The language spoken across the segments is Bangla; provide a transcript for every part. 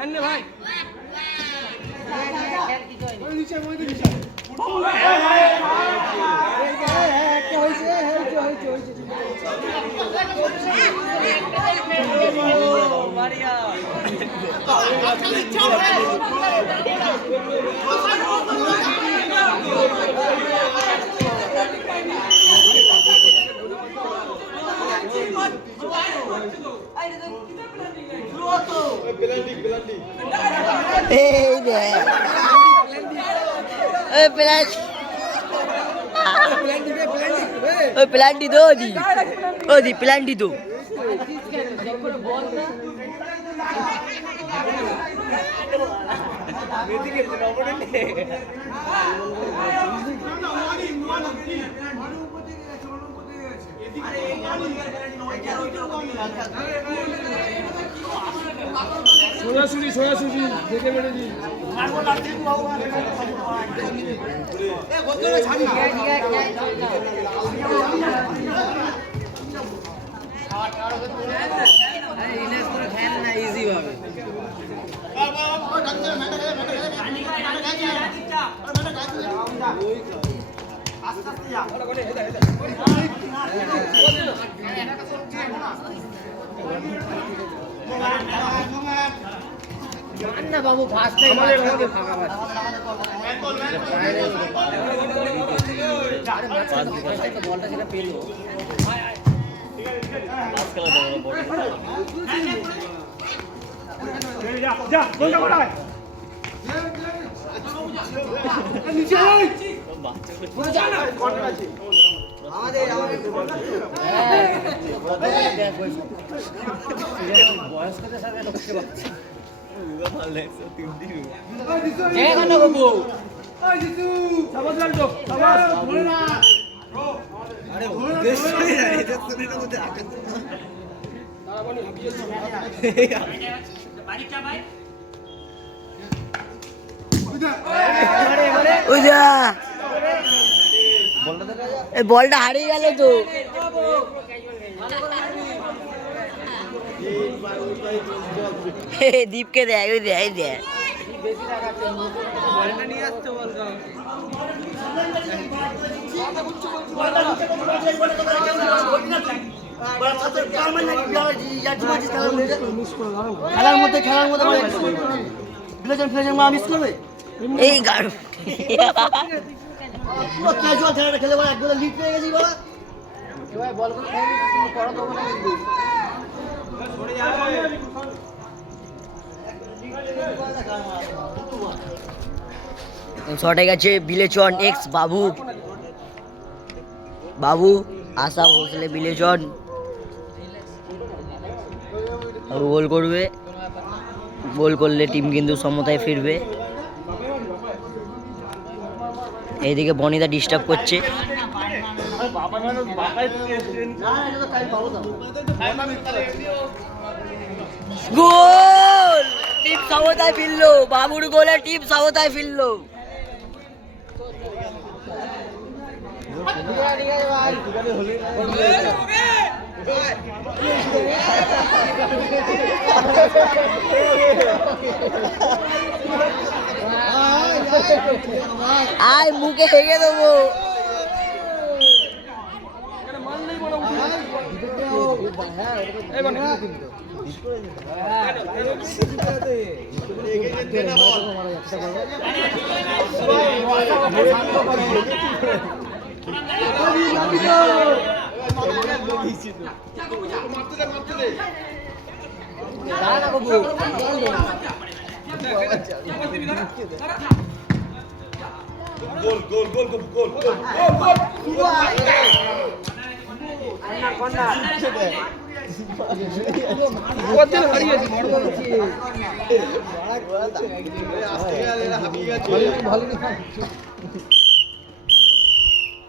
ভাই প্ল্যান্টি দো দি প্ল্যান্টি দো সোজাসুজি দেখে বেড়েছি ইজি ভাবে না বাবু ফার্স্ট ফাঁকা বলটা সেটা পেলো বয়স্কদের সাথে ঢুকতে পারছি বলটা হারিয়ে গেল তো দীপকে দেয় ওই দেয় দেয় খেলার মধ্যে মিস করবে এই গাড় ক্যাজুয়াল খেলাটা খেলে এক গোলে লিড পেয়ে গেছি বলা বল শটে গেছে বিলেচন এক্স বাবু আশা ভোসলে বিলেচন গোল করবে, গোল করলে টিম কিন্তু সমতায় ফিরবে। এইদিকে বনিদা ডিস্টার্ব করছে। গোল! টিম সমতায় ফিরলো, বাবুর গোলে টিম সমতায় ফিরলো। আয় মুখে হেগে দেবো।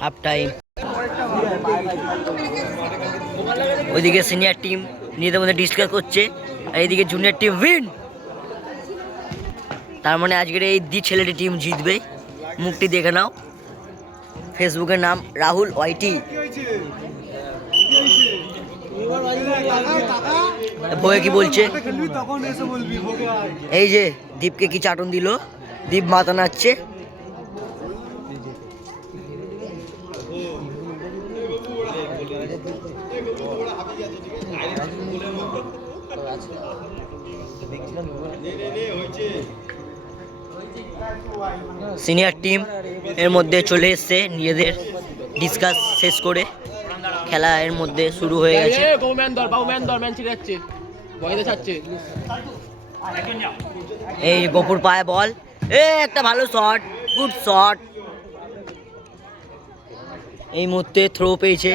Half time. ওইদিকে সিনিয়র টিম নিজেদের মধ্যে ডিসকাস করছে, আর এইদিকে জুনিয়র টিম উইন। তার মানে আজকের এই ছেলেটি টিম জিতবে। মুখটি দেখে নাও, ফেসবুকের নাম রাহুল ওয়াইটি। ভয়ে কি বলছে? এই যে দীপকে কি চাটন দিল, দীপ মাথা নাচছে। সিনিয়র টিম এর মধ্যে চলে এসছে, নিজেদের ডিসকাস শেষ করে খেলা এর মধ্যে শুরু হয়ে গেছে। এই গোপুর পায়ে বল, একটা ভালো শট, গুড শট। এই মুহূর্তে থ্রো পেয়েছে।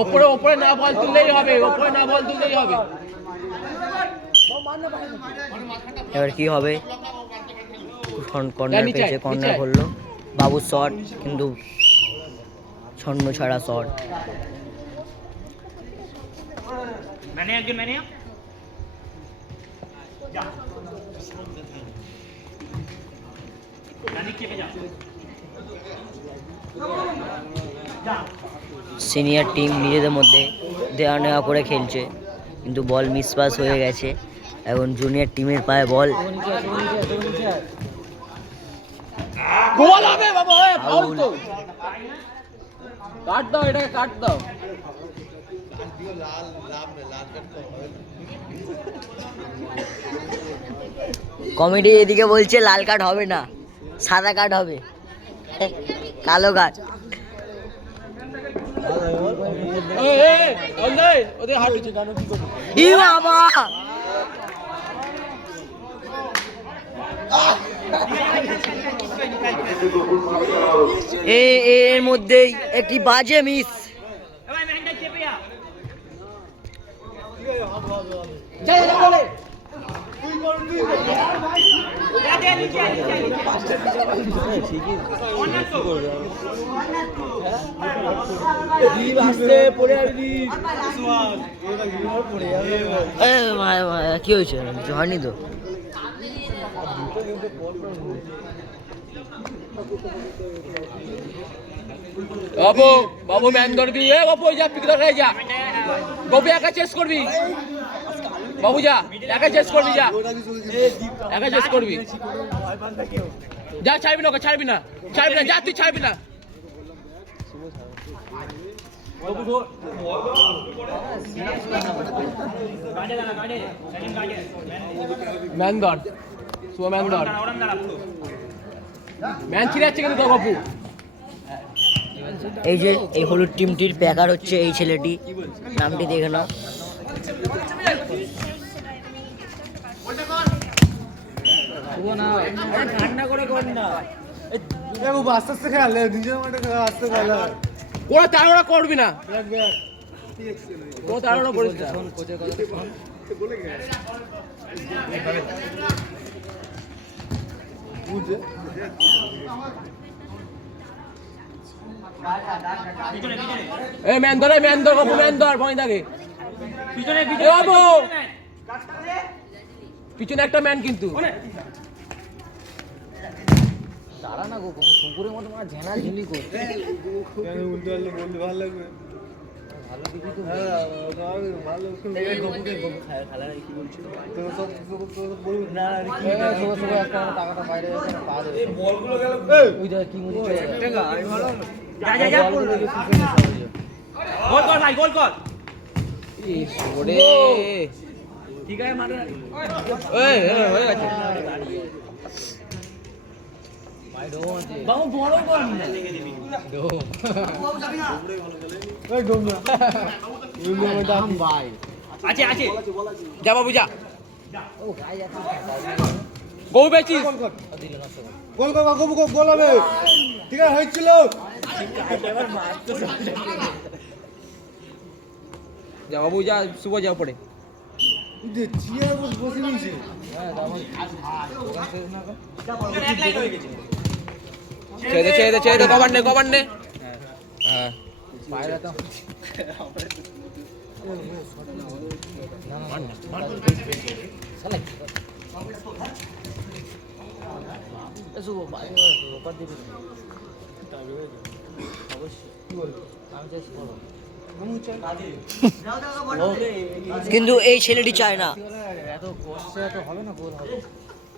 ওপরে ওপরে না বল তুললেই হবে, ওপরে না বল তুললেই হবে। এবার কি হবে? কর্নার পেয়েছে, কর্নার করলো বাবু, শট কিন্তু ছন্ন ছাড়া শট। সিনিয়র টিম নিজেদের মধ্যে দেওয়া নেওয়া করে খেলছে, কিন্তু বল মিসপাস হয়ে গেছে। এখন জুনিয়র টিমের পায়ে বল। গোল হবে বাবা, ফাউল তো। কাট দাও, এটাকে কাট দাও। কমিটি এদিকে বলছে লাল কার্ড হবে না, সাদা কার্ড হবে, কালো কার্ড। এর মধ্যেই একটি বাজে মিস। কি হয়েছে? হয়নি তো। বাবু বাবু ম্যান করবি, বাবু যা পিকর হয়ে যা, বাবু একা চেস করবি, বাবু যা একা চেস করবি, যা একা চেস করবি, যা ছাড়বি না, ওকে ছাড়বি না, ছাড়বি না, যা তুই ছাড়বি না। ম্যান ধর, শুভ ম্যান ধর, ম্যান ছিঁড়ে যাচ্ছে কিন্তু তোর বাবু। এই যে এই হলুদ টিমটির প্যাকার হচ্ছে এই ছেলেটি, নামটি দেখে নাও। ওরা তাড়াহুড়া করবি না, ও তাড়াহুড়া করিস না। এই ম্যান ধর, ম্যান ধর বাবু, ম্যান ধর, ভয় থাকে পিছনে, পিছনে বাবু, পিছনে একটা ম্যান কিন্তু। দাঁড়া না গো, কুকুরের মতো আমার ঝেনা ঝুলি করছে। উল্টো হলে বলতে ভালো লাগবে, ভালো কিছু তো ভালো খেলা কি বলছিল না, একটা টাকাটা বাইরে পা দেবে, এই বলগুলো গেল ওই জায়গা কি মনে হচ্ছে টাকা আমি ভালো যা যা যা গোল কর ভাই, গোল কর। এই ওরে ঠিক আছে মারে, এই হয়ে গেছে। বাবু বড় কর না, এই ডোম না ভাই, আছে আছে, যা বাবু যা। বউ বেচিস, গোল কর, গোল হবে, ঠিক আছে হয়েছিল। যা বাবু যা, শুভ যা পড়ে। চেয়ার বসে নিয়েছে, ছেড়ে ছেড়ে ছেড়ে, কভার নে, কভার নে। হ্যাঁ শুভ বাজে ওপার দিবি অবশ্যই কি বলবো আমি চাইছি বলো কিন্তু এই ছেলেটি চায় না। এত কষ্টে এত হবে না, গোল হবে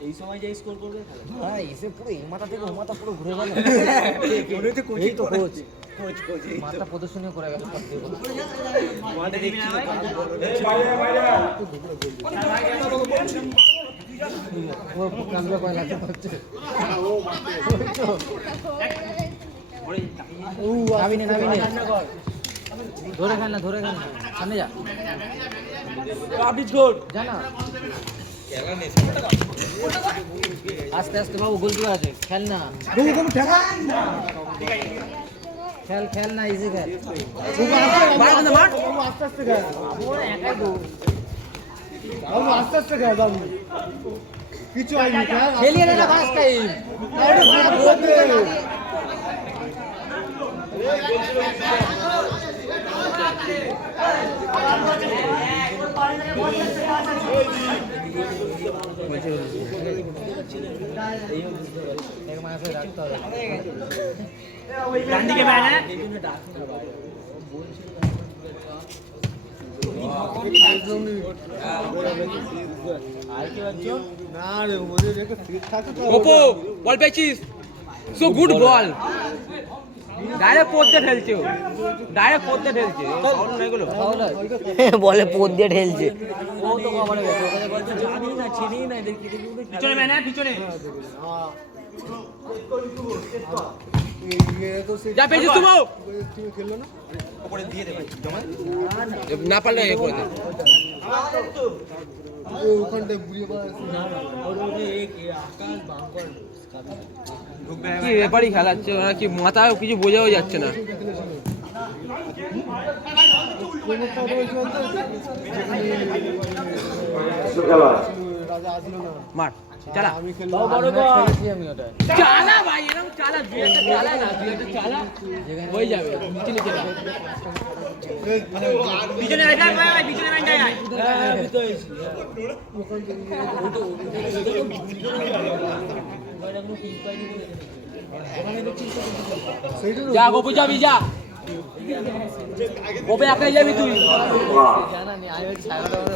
এই সময় যে স্কোর করবে হ্যাঁ এসে পুরো এই মাথা থেকে ও মাথা পুরো ঘুরে গেল। এই তো কোচ মাথা প্রদর্শনী করে গেছে মাঠে দেখছি ধরে খান না সামনে যা জানা আস্তে আস্তে বাবু গোল দিয়ে আছে খেল না খেল না ইজি খেল আস্তে আস্তে খেল আস্তে আস্তে খেল বাবু কিছু হয়নি খেলিয়ে না ফার্স্ট টাইম ওপো বল পেয়েছিস সো গুড বল ডাইরেক্ট পড়তে ঠেলছে বলে পোদ দিয়ে ঠেলছে। ও তো কভারে গেছে ওখানে বলছে জানি না চিনি না দেখি পিছনে পিছনে যা পেয়েছিস তুমি না পারলে এ করে দে কি ব্যাপারই খেলাচ্ছে ওরা কি মাথা কিছু বোঝাও যাচ্ছে না। মার চালা চালা ভাই এরকম চালা দুই একটা চালা না দুই একটা চালা হয়ে যাবে চিনি চালা পিছনে রাখা ভাই পিছনে রাখা যায় যা গোপু যাবি যা গোপে একাই যাবি তুই জানা নেই